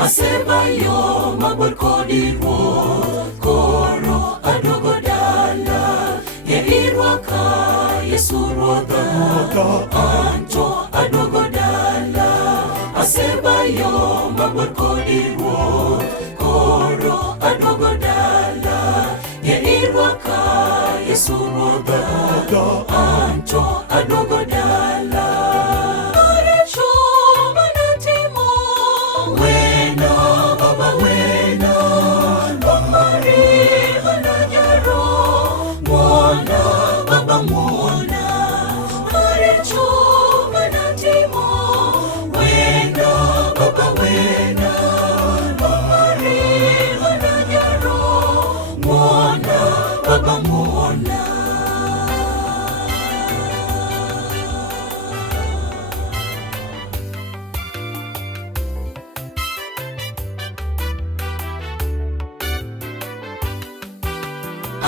Asebayo mabor kodi ruoth, koro aduogo dala. Irwaka Yesu ruodha, anto aduogo dala. Asebayo mabor kodi ruoth, koro aduogo dala. Irwaka Yesu ruodha, anto aduogo dala. Maricho manatimo, wena baba wena, bamari mananyaro, mwana baba mwana. Maricho manatimo, wena baba wena, bamari mananyaro, mwana baba mwana.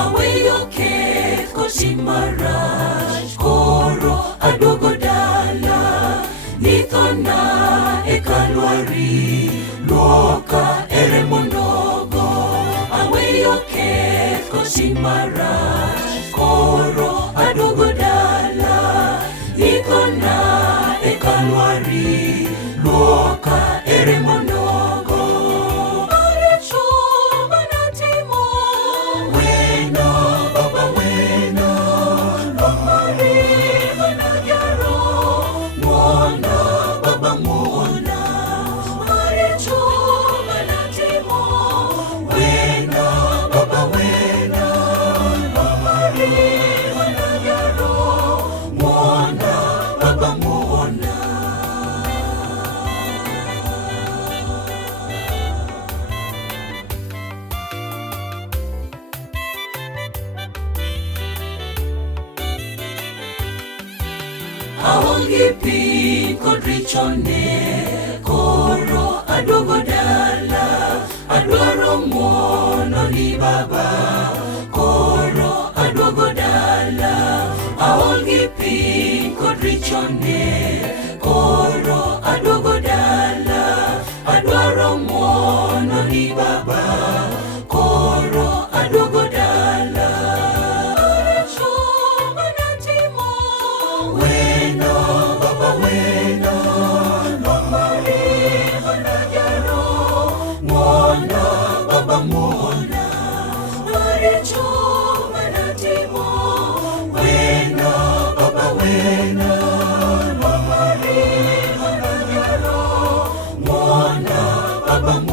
Aweyo keth kotim marach, koro aduogo dala. Nithona e Kalwari, luoka e remo nogo. Aweyo keth kotim marach, koro aduogo dala. Nithona e Kalwari, luoka e remo nogo. Maricho manatimo, wena baba wena, bamari mananyaro, mwana baba mwana. Maricho manatimo, wena baba wena, bamari mananyaro, mwana baba mwana. Aonge pi kod richone, koro aduogo dala. Adwaro ng'wono ni baba, koro aduogo dala. Aonge pi kod richone, koro aduogo dala. Adwaro ng'wono ni baba, koro aduogo dala. Maricho manatimo, wena baba wena, bamari mananyaro, mwana baba mwana. Maricho manatimo, wena baba wena, bamari mananyaro, mwana baba mwana.